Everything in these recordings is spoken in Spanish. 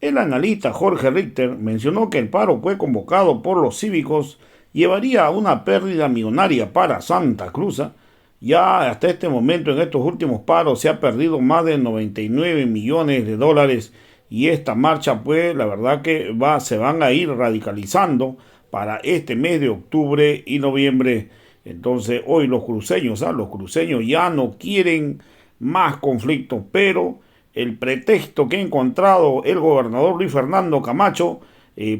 El analista Jorge Richter mencionó que el paro fue convocado por los cívicos llevaría a una pérdida millonaria para Santa Cruz. Ya hasta este momento, en estos últimos paros, se ha perdido más de 99 millones de dólares y esta marcha, pues, la verdad que se van a ir radicalizando para este mes de octubre y noviembre. Entonces, hoy los cruceños ya no quieren más conflictos, pero el pretexto que ha encontrado el gobernador Luis Fernando Camacho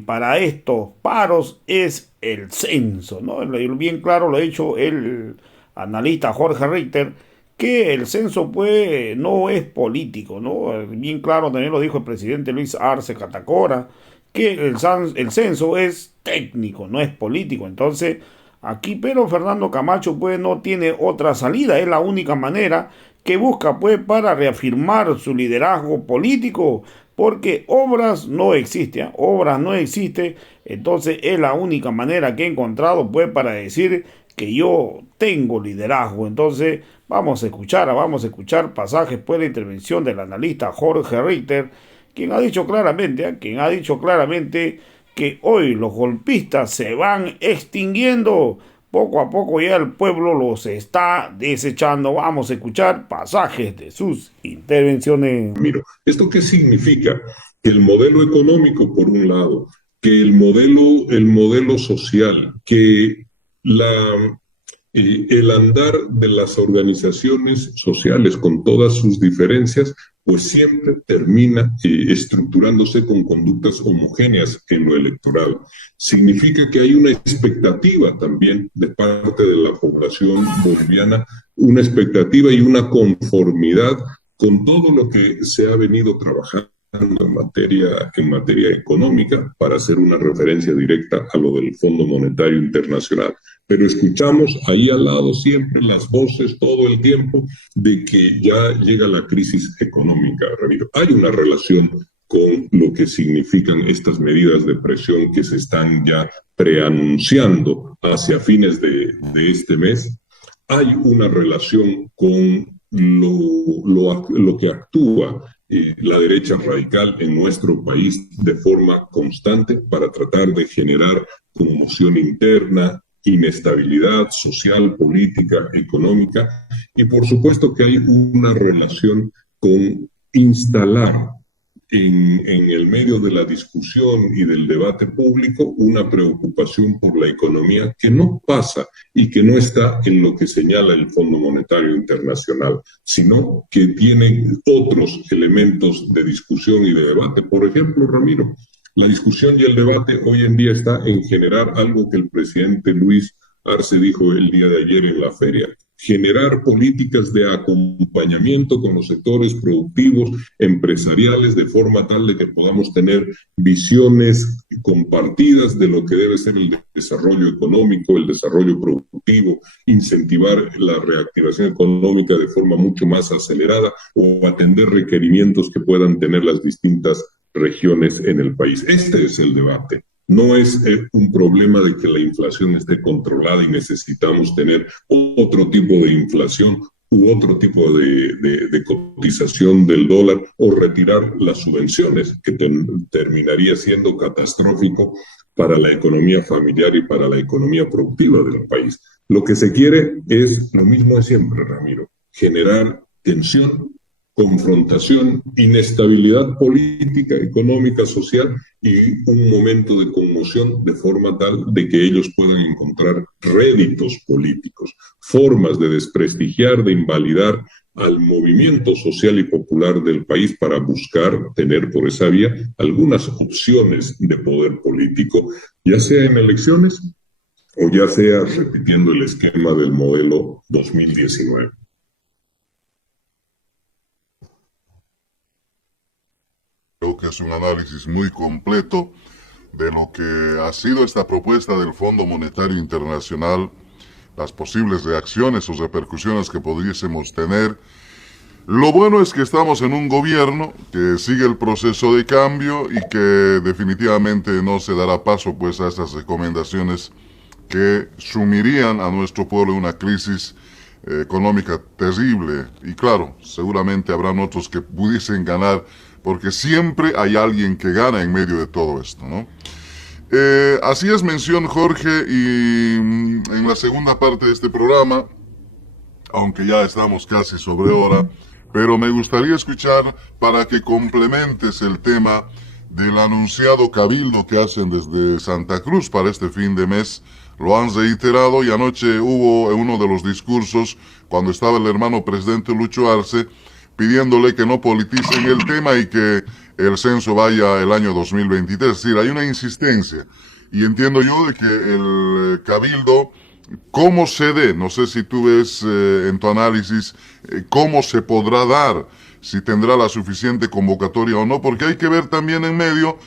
para estos paros es el censo, ¿no? Bien claro lo ha dicho el analista Jorge Richter, que el censo pues no es político, ¿no? Bien claro también lo dijo el presidente Luis Arce Catacora, que el censo es técnico, no es político. Entonces, aquí pero Fernando Camacho pues no tiene otra salida, es la única manera que busca pues para reafirmar su liderazgo político, porque obras no existen, ¿eh? Obras no existen, entonces es la única manera que he encontrado pues para decir que yo tengo liderazgo. Entonces vamos a escuchar pasajes pues de la intervención del analista Jorge Richter, quien ha dicho claramente, quien ha dicho claramente que hoy los golpistas se van extinguiendo. Poco a poco ya el pueblo los está desechando. Vamos a escuchar pasajes de sus intervenciones. Miro, ¿esto qué significa? Que el modelo económico, por un lado, que el modelo social, que la, el andar de las organizaciones sociales con todas sus diferencias, pues siempre termina estructurándose con conductas homogéneas en lo electoral. Significa que hay una expectativa también de parte de la población boliviana, una expectativa y una conformidad con todo lo que se ha venido trabajando en materia económica, para hacer una referencia directa a lo del Fondo Monetario Internacional. Pero escuchamos ahí al lado siempre las voces todo el tiempo de que ya llega la crisis económica, Ramiro. Hay una relación con lo que significan estas medidas de presión que se están ya preanunciando hacia fines de este mes. Hay una relación con lo que actúa la derecha radical en nuestro país de forma constante para tratar de generar conmoción interna, inestabilidad social, política, económica, y por supuesto que hay una relación con instalar en el medio de la discusión y del debate público una preocupación por la economía que no pasa y que no está en lo que señala el Fondo Monetario Internacional, sino que tiene otros elementos de discusión y de debate. Por ejemplo, Ramiro, la discusión y el debate hoy en día está en generar algo que el presidente Luis Arce dijo el día de ayer en la feria: generar políticas de acompañamiento con los sectores productivos, empresariales, de forma tal de que podamos tener visiones compartidas de lo que debe ser el desarrollo económico, el desarrollo productivo, incentivar la reactivación económica de forma mucho más acelerada o atender requerimientos que puedan tener las distintas regiones en el país. Este es el debate. No es un problema de que la inflación esté controlada y necesitamos tener otro tipo de inflación u otro tipo de cotización del dólar o retirar las subvenciones, que terminaría siendo catastrófico para la economía familiar y para la economía productiva del país. Lo que se quiere es lo mismo de siempre, Ramiro: generar tensión, confrontación, inestabilidad política, económica, social y un momento de conmoción, de forma tal de que ellos puedan encontrar réditos políticos, formas de desprestigiar, de invalidar al movimiento social y popular del país para buscar tener por esa vía algunas opciones de poder político, ya sea en elecciones o ya sea repitiendo el esquema del modelo 2019. Creo que es un análisis muy completo de lo que ha sido esta propuesta del Fondo Monetario Internacional, las posibles reacciones o repercusiones que pudiésemos tener. Lo bueno es que estamos en un gobierno que sigue el proceso de cambio y que definitivamente no se dará paso pues a estas recomendaciones que sumirían a nuestro pueblo en una crisis económica terrible. Y claro, seguramente habrán otros que pudiesen ganar porque siempre hay alguien que gana en medio de todo esto, ¿no? Así es mención, Jorge, y en la segunda parte de este programa, aunque ya estamos casi sobre hora, pero me gustaría escuchar para que complementes el tema del anunciado cabildo que hacen desde Santa Cruz para este fin de mes. Lo han reiterado y anoche hubo en uno de los discursos, cuando estaba el hermano presidente Lucho Arce, pidiéndole que no politicen el tema y que el censo vaya el año 2023. Es decir, hay una insistencia. Y entiendo yo de que el cabildo, ¿cómo se dé? No sé si tú ves en tu análisis cómo se podrá dar, si tendrá la suficiente convocatoria o no, porque hay que ver también en medio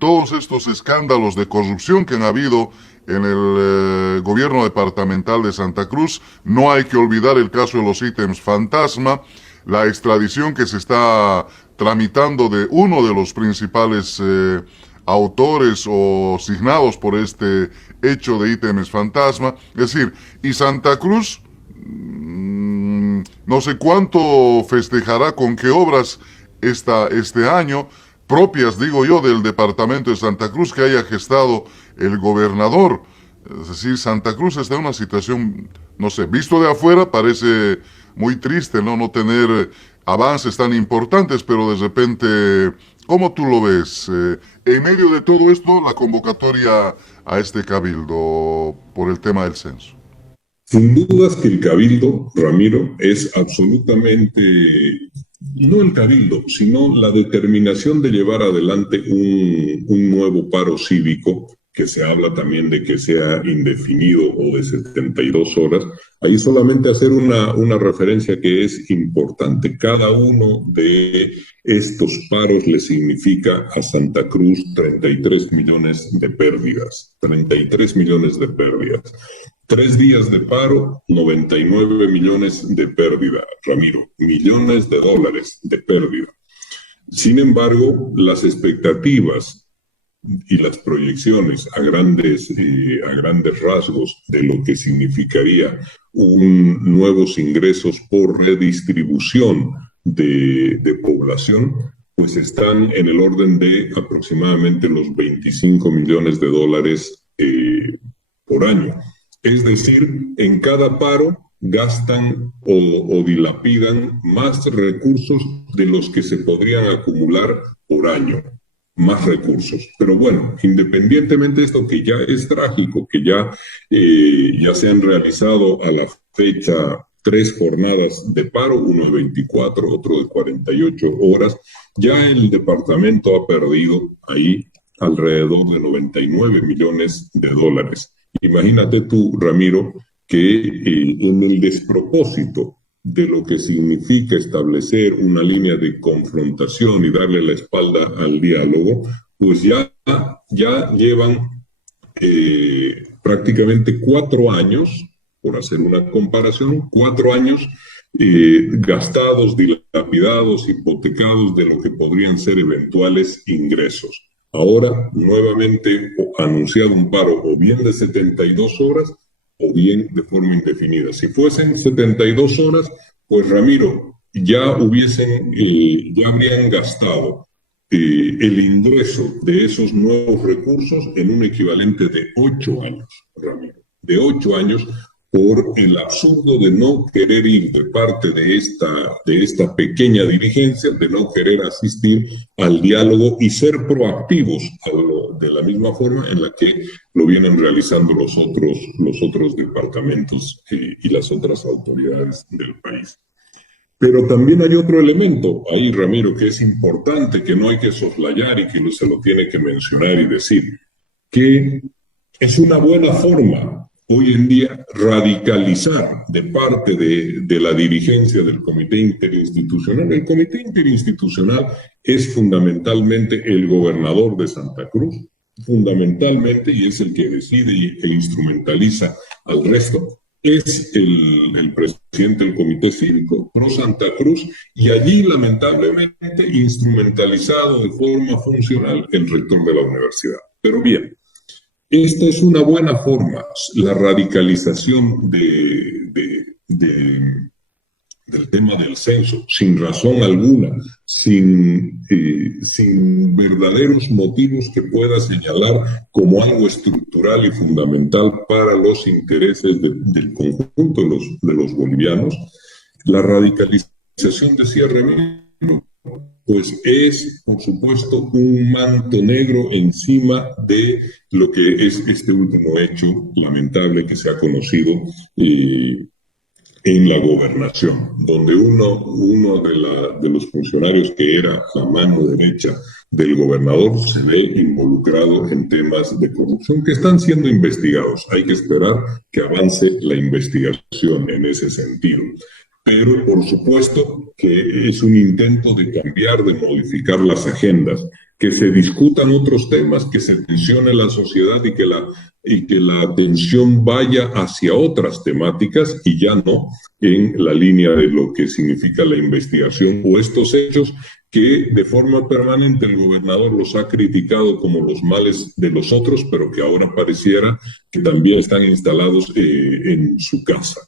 todos estos escándalos de corrupción que han habido en el gobierno departamental de Santa Cruz. No hay que olvidar el caso de los ítems fantasma, la extradición que se está tramitando de uno de los principales autores o signados por este hecho de ítems fantasma. Es decir, y Santa Cruz, no sé cuánto festejará, con qué obras este año, propias, digo yo, del departamento de Santa Cruz que haya gestado el gobernador. Es decir, Santa Cruz está en una situación, no sé, visto de afuera parece muy triste, ¿no? No tener avances tan importantes, pero de repente, ¿cómo tú lo ves? En medio de todo esto, la convocatoria a este cabildo por el tema del censo. Sin dudas que el cabildo, Ramiro, es absolutamente, no el cabildo, sino la determinación de llevar adelante un nuevo paro cívico, que se habla también de que sea indefinido o de 72 horas. Ahí solamente hacer una referencia que es importante. Cada uno de estos paros le significa a Santa Cruz 33 millones de pérdidas. 33 millones de pérdidas. 3 días de paro, 99 millones de pérdida, Ramiro, millones de dólares de pérdida. Sin embargo, las expectativas y las proyecciones a grandes rasgos de lo que significaría nuevos ingresos por redistribución de población, pues están en el orden de aproximadamente los 25 millones de dólares por año. Es decir, en cada paro gastan o dilapidan más recursos de los que se podrían acumular por año, más recursos. Pero bueno, independientemente de esto, que ya es trágico, que ya se han realizado a la fecha 3 jornadas de paro, uno de 24, otro de 48 horas, ya el departamento ha perdido ahí alrededor de 99 millones de dólares. Imagínate tú, Ramiro, que en el despropósito de lo que significa establecer una línea de confrontación y darle la espalda al diálogo, pues ya llevan prácticamente 4 años, por hacer una comparación, 4 años gastados, dilapidados, hipotecados de lo que podrían ser eventuales ingresos. Ahora, nuevamente, anunciado un paro o bien de 72 horas o bien de forma indefinida. Si fuesen 72 horas, pues Ramiro, ya habrían gastado el ingreso de esos nuevos recursos en un equivalente de 8 años, Ramiro, de 8 años, por el absurdo de no querer ir de parte de esta pequeña dirigencia, de no querer asistir al diálogo y ser proactivos de la misma forma en la que lo vienen realizando los otros departamentos y las otras autoridades del país. Pero también hay otro elemento ahí, Ramiro, que es importante, que no hay que soslayar y que se lo tiene que mencionar y decir, que es una buena forma hoy en día radicalizar de parte de la dirigencia del Comité Interinstitucional. El Comité Interinstitucional es fundamentalmente el gobernador de Santa Cruz, fundamentalmente, y es el que decide e instrumentaliza al resto. Es el presidente del Comité Cívico Pro Santa Cruz, y allí lamentablemente instrumentalizado de forma funcional el rector de la universidad. Pero bien, esta es una buena forma, la radicalización de del tema del censo, sin razón alguna, sin verdaderos motivos que pueda señalar como algo estructural y fundamental para los intereses del conjunto de los bolivianos. La radicalización, decía Ramiro, pues es, por supuesto, un manto negro encima de lo que es este último hecho lamentable que se ha conocido en la gobernación, donde uno de los funcionarios que era la mano derecha del gobernador se ve involucrado en temas de corrupción que están siendo investigados. Hay que esperar que avance la investigación en ese sentido. Pero por supuesto que es un intento de cambiar, de modificar las agendas, que se discutan otros temas, que se tensione la sociedad y que la atención vaya hacia otras temáticas y ya no en la línea de lo que significa la investigación o estos hechos que de forma permanente el gobernador los ha criticado como los males de los otros, pero que ahora pareciera que también están instalados en su casa.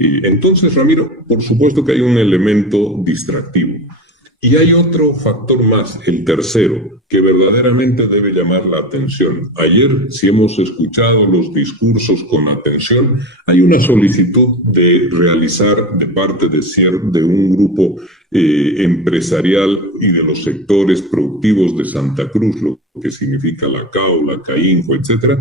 Entonces, Ramiro, por supuesto que hay un elemento distractivo. Y hay otro factor más, el tercero, que verdaderamente debe llamar la atención. Ayer, si hemos escuchado los discursos con atención, hay una solicitud de realizar de parte de un grupo empresarial y de los sectores productivos de Santa Cruz, lo que significa la CAO, la CAINFO, etcétera.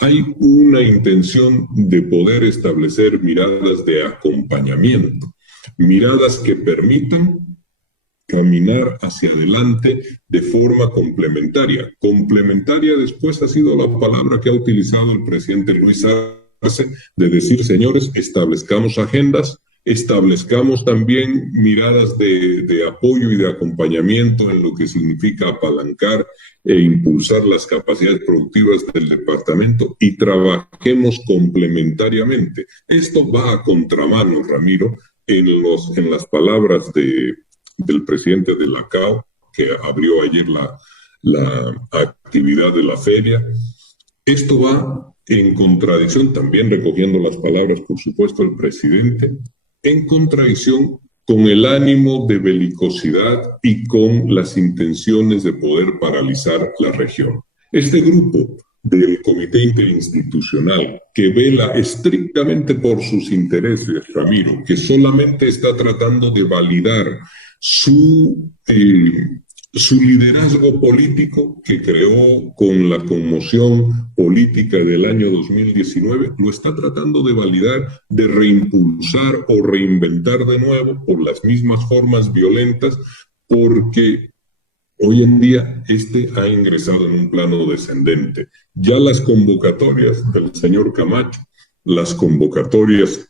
Hay una intención de poder establecer miradas de acompañamiento, miradas que permitan caminar hacia adelante de forma complementaria. Complementaria después ha sido la palabra que ha utilizado el presidente Luis Arce de decir, señores, establezcamos agendas, establezcamos también miradas de apoyo y de acompañamiento en lo que significa apalancar e impulsar las capacidades productivas del departamento y trabajemos complementariamente. Esto va a contramano, Ramiro, en las palabras del presidente de la CAO, que abrió ayer la actividad de la feria. Esto va en contradicción, también recogiendo las palabras, por supuesto, del presidente, en contradicción con el ánimo de belicosidad y con las intenciones de poder paralizar la región. Este grupo del Comité Interinstitucional, que vela estrictamente por sus intereses, Ramiro, que solamente está tratando de validar su liderazgo político que creó con la conmoción política del año 2019, lo está tratando de validar, de reimpulsar o reinventar de nuevo por las mismas formas violentas, porque hoy en día ha ingresado en un plano descendente. Ya las convocatorias del señor Camacho, las convocatorias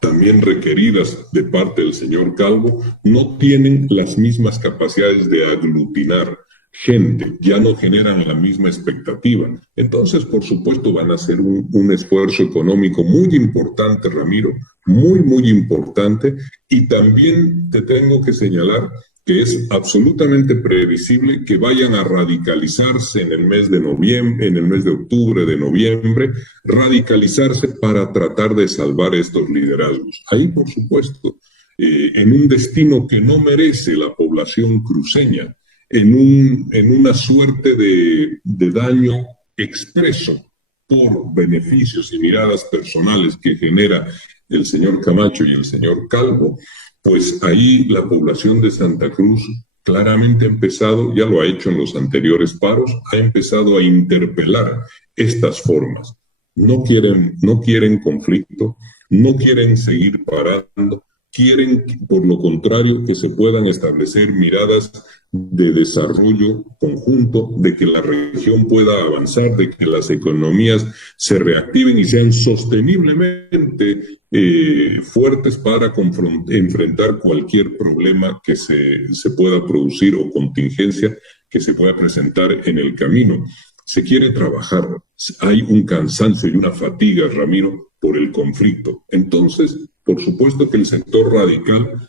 también requeridas de parte del señor Calvo, no tienen las mismas capacidades de aglutinar gente, ya no generan la misma expectativa. Entonces, por supuesto, van a hacer un esfuerzo económico muy importante, Ramiro, muy importante, y también te tengo que señalar que es absolutamente previsible que vayan a radicalizarse en el mes de noviembre, en el mes de octubre, de noviembre, radicalizarse para tratar de salvar estos liderazgos. Ahí, por supuesto, en un destino que no merece la población cruceña, en una suerte de daño expreso por beneficios y miradas personales que genera el señor Camacho y el señor Calvo, pues ahí la población de Santa Cruz claramente ha empezado, ya lo ha hecho en los anteriores paros, ha empezado a interpelar estas formas. No quieren conflicto, no quieren seguir parando, quieren, por lo contrario, que se puedan establecer miradas de desarrollo conjunto, de que la región pueda avanzar, de que las economías se reactiven y sean sosteniblemente fuertes para enfrentar cualquier problema que se pueda producir o contingencia que se pueda presentar en el camino. Se quiere trabajar, hay un cansancio y una fatiga, Ramiro, por el conflicto. Entonces, por supuesto que el sector radical,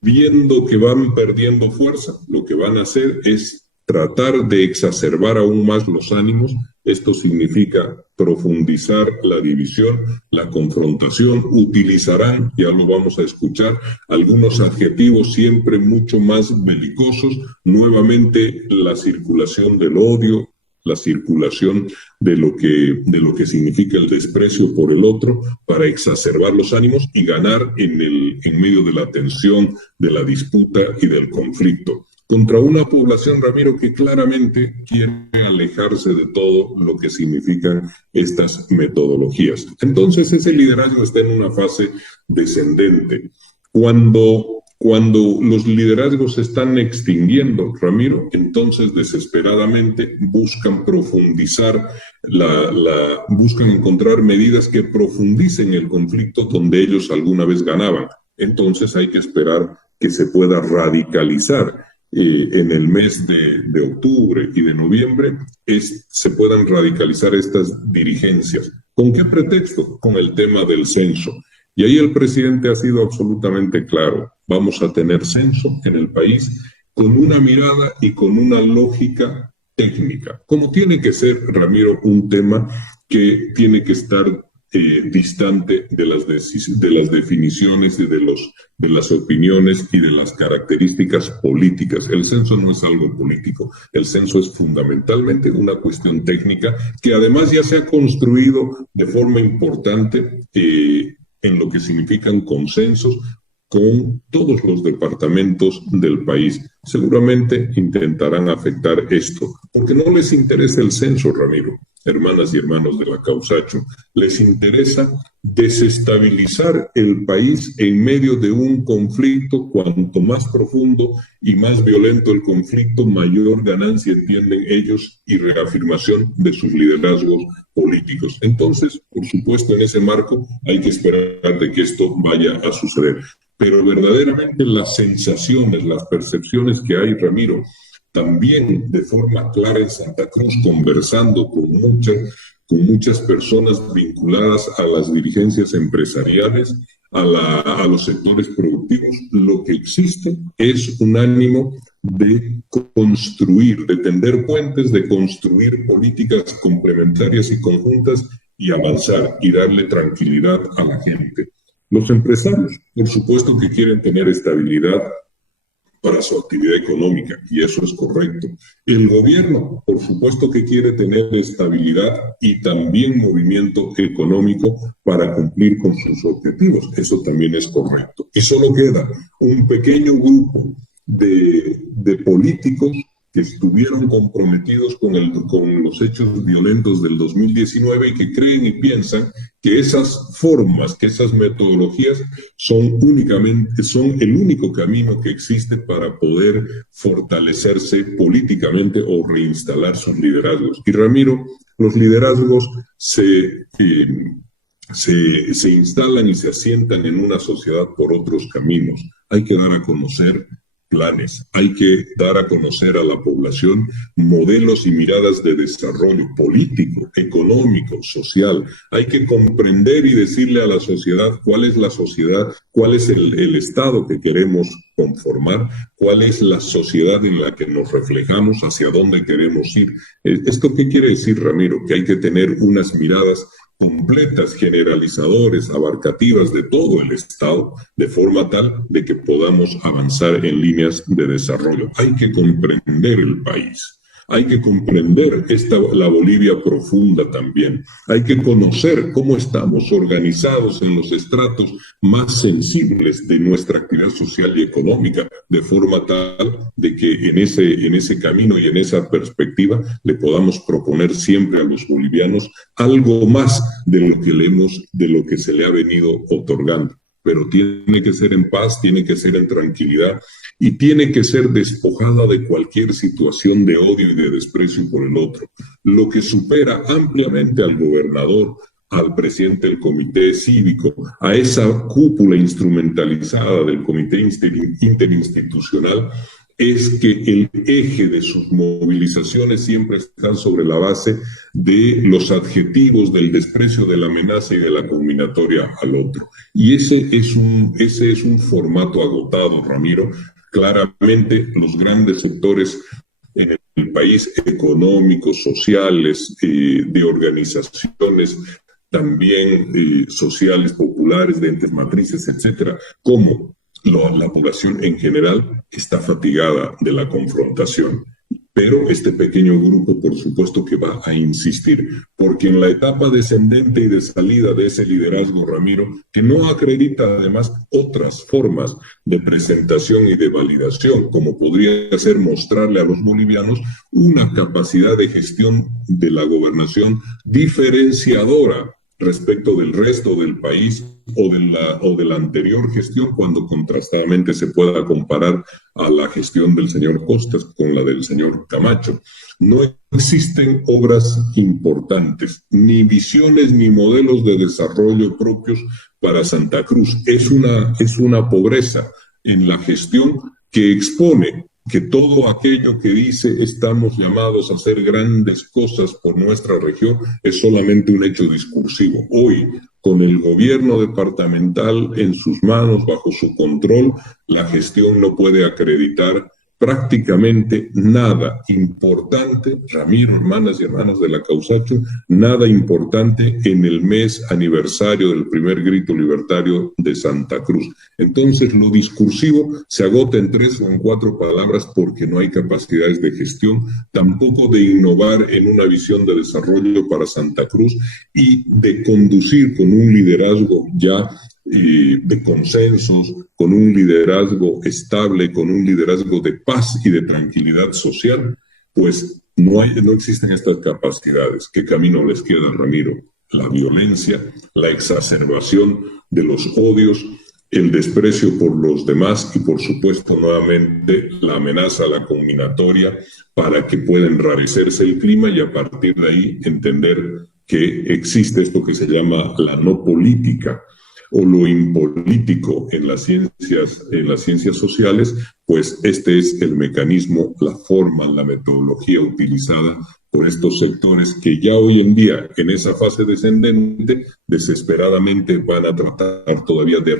viendo que van perdiendo fuerza, lo que van a hacer es tratar de exacerbar aún más los ánimos. Esto significa profundizar la división, la confrontación. Utilizarán, ya lo vamos a escuchar, algunos adjetivos siempre mucho más belicosos. Nuevamente, la circulación del odio, la circulación de lo que significa el desprecio por el otro, para exacerbar los ánimos y ganar en medio de la tensión, de la disputa y del conflicto, contra una población, Ramiro, que claramente quiere alejarse de todo lo que significan estas metodologías. Entonces, ese liderazgo está en una fase descendente. Cuando los liderazgos se están extinguiendo, Ramiro, entonces desesperadamente buscan profundizar, buscan encontrar medidas que profundicen el conflicto donde ellos alguna vez ganaban. Entonces hay que esperar que se pueda radicalizar en el mes de octubre y de noviembre, se puedan radicalizar estas dirigencias. ¿Con qué pretexto? Con el tema del censo. Y ahí el presidente ha sido absolutamente claro. Vamos a tener censo en el país con una mirada y con una lógica técnica. Como tiene que ser, Ramiro, un tema que tiene que estar distante de las definiciones y de las opiniones y de las características políticas. El censo no es algo político. El censo es fundamentalmente una cuestión técnica que además ya se ha construido de forma importante en lo que significan consensos con todos los departamentos del país. Seguramente intentarán afectar esto, porque no les interesa el censo, Ramiro, hermanas y hermanos de la Causacho. Les interesa desestabilizar el país en medio de un conflicto. Cuanto más profundo y más violento el conflicto, mayor ganancia entienden ellos y reafirmación de sus liderazgos políticos. Entonces, por supuesto, en ese marco hay que esperar de que esto vaya a suceder. Pero verdaderamente las sensaciones, las percepciones que hay, Ramiro, también de forma clara en Santa Cruz, conversando con muchas personas vinculadas a las dirigencias empresariales, a los sectores productivos, lo que existe es un ánimo de construir, de tender puentes, de construir políticas complementarias y conjuntas y avanzar y darle tranquilidad a la gente. Los empresarios, por supuesto que quieren tener estabilidad para su actividad económica, y eso es correcto. El gobierno, por supuesto que quiere tener estabilidad y también movimiento económico para cumplir con sus objetivos, eso también es correcto. Y solo queda un pequeño grupo de políticos que estuvieron comprometidos con los hechos violentos del 2019 y que creen y piensan que esas formas, que esas metodologías son el único camino que existe para poder fortalecerse políticamente o reinstalar sus liderazgos. Y Ramiro, los liderazgos se instalan y se asientan en una sociedad por otros caminos. Hay que dar a conocer planes, hay que dar a conocer a la población modelos y miradas de desarrollo político, económico, social. Hay que comprender y decirle a la sociedad cuál es la sociedad, cuál es el estado que queremos conformar, cuál es la sociedad en la que nos reflejamos, hacia dónde queremos ir. ¿Esto qué quiere decir, Ramiro? Que hay que tener unas miradas completas, generalizadores, abarcativas de todo el Estado, de forma tal de que podamos avanzar en líneas de desarrollo. Hay que comprender el país. Hay que comprender la Bolivia profunda también. Hay que conocer cómo estamos organizados en los estratos más sensibles de nuestra actividad social y económica, de forma tal de que en ese camino y en esa perspectiva le podamos proponer siempre a los bolivianos algo más de lo que se le ha venido otorgando. Pero tiene que ser en paz, tiene que ser en tranquilidad y tiene que ser despojada de cualquier situación de odio y de desprecio por el otro. Lo que supera ampliamente al gobernador, al presidente del comité cívico, a esa cúpula instrumentalizada del comité interinstitucional, es que el eje de sus movilizaciones siempre está sobre la base de los adjetivos, del desprecio, de la amenaza y de la conminatoria al otro. Y ese es un formato agotado, Ramiro. Claramente los grandes sectores en el país, económicos, sociales, de organizaciones también sociales, populares, de entes matrices, etcétera, como la población en general está fatigada de la confrontación. Pero este pequeño grupo, por supuesto que va a insistir, porque en la etapa descendente y de salida de ese liderazgo, Ramiro, que no acredita además otras formas de presentación y de validación, como podría ser mostrarle a los bolivianos una capacidad de gestión de la gobernación diferenciadora respecto del resto del país o de la anterior gestión, cuando contrastadamente se pueda comparar a la gestión del señor Costas con la del señor Camacho. No existen obras importantes, ni visiones ni modelos de desarrollo propios para Santa Cruz. Es una pobreza en la gestión que expone que todo aquello que dice estamos llamados a hacer grandes cosas por nuestra región es solamente un hecho discursivo. Hoy, con el gobierno departamental en sus manos, bajo su control, la gestión no puede acreditar prácticamente nada importante, Ramiro, hermanas y hermanos de la Causacho, nada importante en el mes aniversario del primer grito libertario de Santa Cruz. Entonces, lo discursivo se agota en 3 o en 4 palabras porque no hay capacidades de gestión, tampoco de innovar en una visión de desarrollo para Santa Cruz y de conducir con un liderazgo ya de consensos, con un liderazgo estable, con un liderazgo de paz y de tranquilidad social, pues no existen estas capacidades. ¿Qué camino les queda, Ramiro? La violencia, la exacerbación de los odios, el desprecio por los demás y, por supuesto, nuevamente la amenaza a la combinatoria para que pueda enrarecerse el clima y a partir de ahí entender que existe esto que se llama la no política o lo impolítico en las ciencias sociales, pues este es el mecanismo, la forma, la metodología utilizada por estos sectores que ya hoy en día, en esa fase descendente, desesperadamente van a tratar todavía de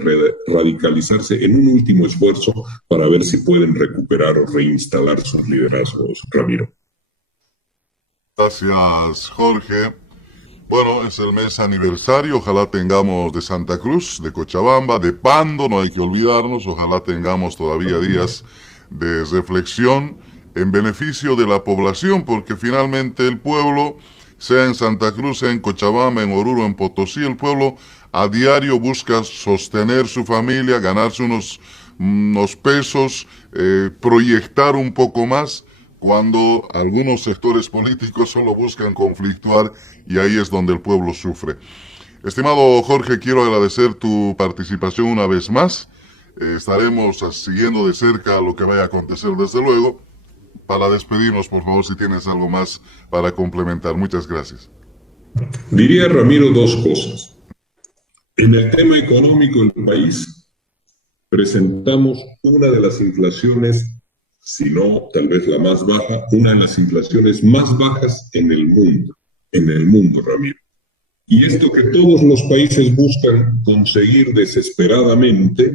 radicalizarse en un último esfuerzo para ver si pueden recuperar o reinstalar sus liderazgos, Ramiro. Gracias, Jorge. Bueno, es el mes aniversario, ojalá tengamos de Santa Cruz, de Cochabamba, de Pando, no hay que olvidarnos, ojalá tengamos todavía días de reflexión en beneficio de la población, porque finalmente el pueblo, sea en Santa Cruz, sea en Cochabamba, en Oruro, en Potosí, el pueblo a diario busca sostener su familia, ganarse unos pesos, proyectar un poco más, cuando algunos sectores políticos solo buscan conflictuar y ahí es donde el pueblo sufre. Estimado Jorge, quiero agradecer tu participación una vez más. Estaremos siguiendo de cerca lo que vaya a acontecer desde luego. Para despedirnos, por favor, si tienes algo más para complementar. Muchas gracias. Diría, Ramiro, 2 cosas. En el tema económico del país, presentamos una de las inflaciones, si no tal vez la más baja, una de las inflaciones más bajas en el mundo, Ramiro. Y esto que todos los países buscan conseguir desesperadamente,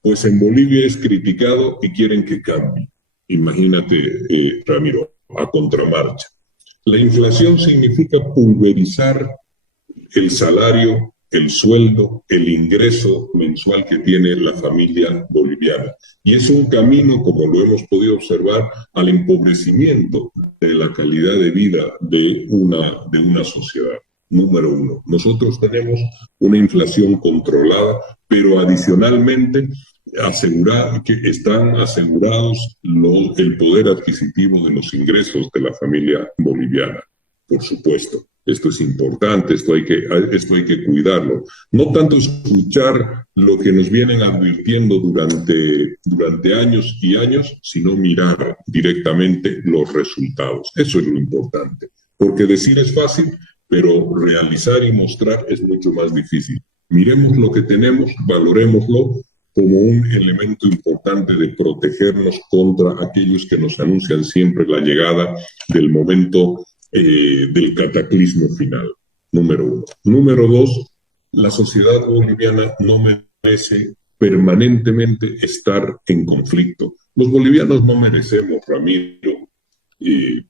pues en Bolivia es criticado y quieren que cambie. Imagínate, Ramiro, a contramarcha. La inflación significa pulverizar el salario, el sueldo, el ingreso mensual que tiene la familia boliviana. Y es un camino, como lo hemos podido observar, al empobrecimiento de la calidad de vida de una sociedad. Número 1. Nosotros tenemos una inflación controlada, pero adicionalmente que están asegurados el poder adquisitivo de los ingresos de la familia boliviana, por supuesto. Esto es importante, esto hay que cuidarlo. No tanto escuchar lo que nos vienen advirtiendo durante años y años, sino mirar directamente los resultados. Eso es lo importante, porque decir es fácil, pero realizar y mostrar es mucho más difícil. Miremos lo que tenemos, valorémoslo como un elemento importante de protegernos contra aquellos que nos anuncian siempre la llegada del momento del cataclismo final, número 1. Número 2, la sociedad boliviana no merece permanentemente estar en conflicto. Los bolivianos no merecemos, Ramiro, eh,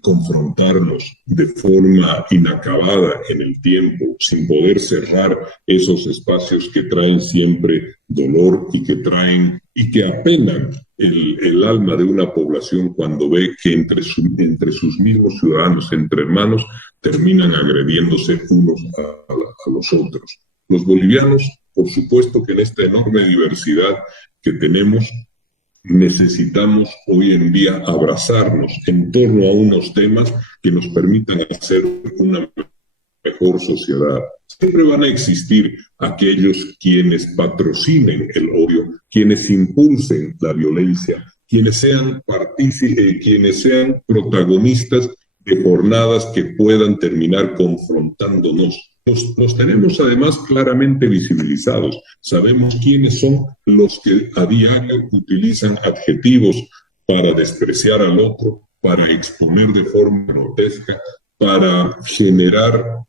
confrontarnos de forma inacabada en el tiempo, sin poder cerrar esos espacios que traen siempre dolor y que traen y que apenan el alma de una población cuando ve que entre sus mismos ciudadanos, entre hermanos, terminan agrediéndose unos a los otros. Los bolivianos, por supuesto que en esta enorme diversidad que tenemos, necesitamos hoy en día abrazarnos en torno a unos temas que nos permitan hacer una mejor sociedad. Siempre van a existir aquellos quienes patrocinen el odio, quienes impulsen la violencia, quienes sean protagonistas de jornadas que puedan terminar confrontándonos. Los tenemos además claramente visibilizados. Sabemos quiénes son los que a diario utilizan adjetivos para despreciar al otro, para exponer de forma grotesca, para generar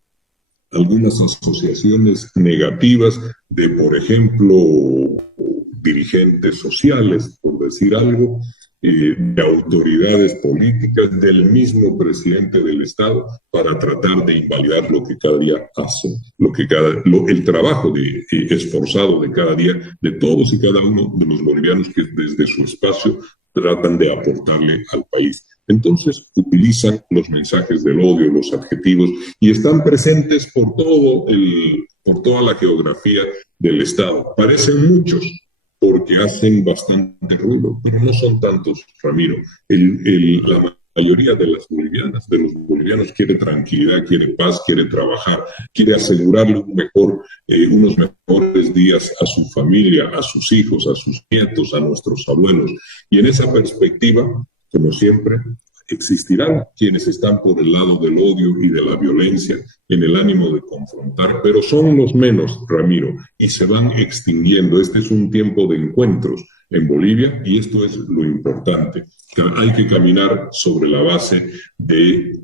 algunas asociaciones negativas de, por ejemplo, dirigentes sociales, por decir algo, de autoridades políticas, del mismo presidente del Estado, para tratar de invalidar lo que cada día hacen, el trabajo esforzado de cada día de todos y cada uno de los bolivianos que desde su espacio tratan de aportarle al país. Entonces utilizan los mensajes del odio, los adjetivos, y están presentes por toda la geografía del Estado. Parecen muchos, porque hacen bastante ruido, pero no son tantos, Ramiro. La mayoría de los bolivianos quiere tranquilidad, quiere paz, quiere trabajar, quiere asegurarle unos mejores días a su familia, a sus hijos, a sus nietos, a nuestros abuelos. Y en esa perspectiva, como siempre, existirán quienes están por el lado del odio y de la violencia en el ánimo de confrontar, pero son los menos, Ramiro, y se van extinguiendo. Este es un tiempo de encuentros en Bolivia y esto es lo importante. Hay que caminar sobre la base de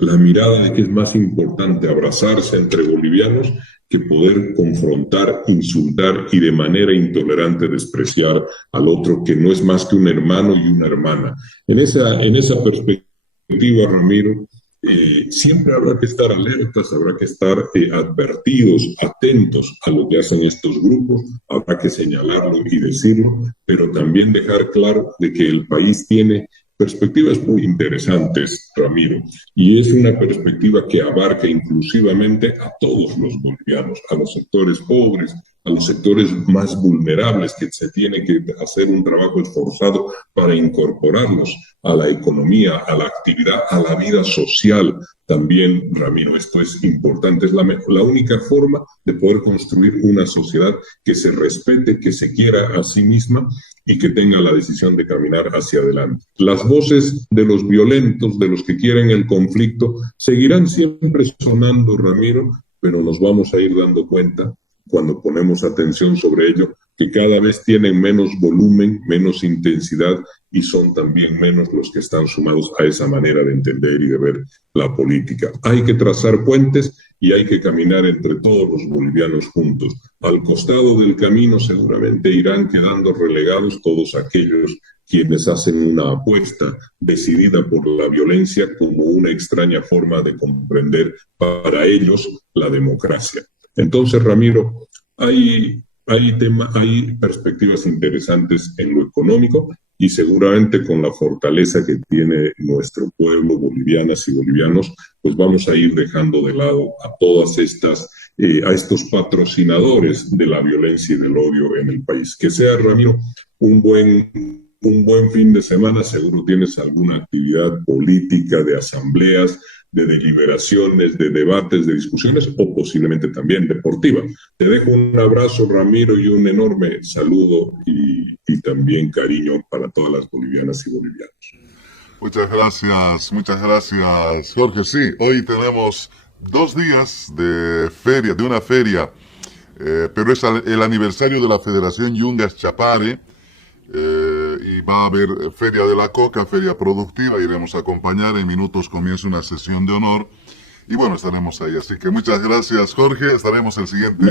la mirada de que es más importante abrazarse entre bolivianos que poder confrontar, insultar y de manera intolerante despreciar al otro, que no es más que un hermano y una hermana. En esa perspectiva, Ramiro, siempre habrá que estar alertas, habrá que estar advertidos, atentos a lo que hacen estos grupos, habrá que señalarlo y decirlo, pero también dejar claro de que el país tiene perspectivas muy interesantes, Ramiro, y es una perspectiva que abarca inclusivamente a todos los bolivianos, a los sectores pobres, a los sectores más vulnerables, que se tiene que hacer un trabajo esforzado para incorporarlos a la economía, a la actividad, a la vida social. También, Ramiro, esto es importante, es la única forma de poder construir una sociedad que se respete, que se quiera a sí misma y que tenga la decisión de caminar hacia adelante. Las voces de los violentos, de los que quieren el conflicto, seguirán siempre sonando, Ramiro, pero nos vamos a ir dando cuenta, cuando ponemos atención sobre ello, que cada vez tienen menos volumen, menos intensidad y son también menos los que están sumados a esa manera de entender y de ver la política. Hay que trazar puentes y hay que caminar entre todos los bolivianos juntos. Al costado del camino seguramente irán quedando relegados todos aquellos quienes hacen una apuesta decidida por la violencia como una extraña forma de comprender para ellos la democracia. Entonces, Ramiro, hay perspectivas interesantes en lo económico y seguramente con la fortaleza que tiene nuestro pueblo, bolivianas y bolivianos, pues vamos a ir dejando de lado a todas a estos patrocinadores de la violencia y del odio en el país. Que sea, Ramiro, un buen fin de semana. Seguro tienes alguna actividad política, de asambleas, de deliberaciones, de debates, de discusiones o posiblemente también deportiva. Te dejo un abrazo, Ramiro, y un enorme saludo y también cariño para todas las bolivianas y bolivianos. Muchas gracias, Jorge. Sí, hoy tenemos 2 días de una feria, pero es el aniversario de la Federación Yungas Chapare. Y va a haber Feria de la Coca, Feria Productiva, iremos a acompañar, en minutos comienza una sesión de honor y bueno, estaremos ahí, así que muchas gracias, Jorge, estaremos el siguiente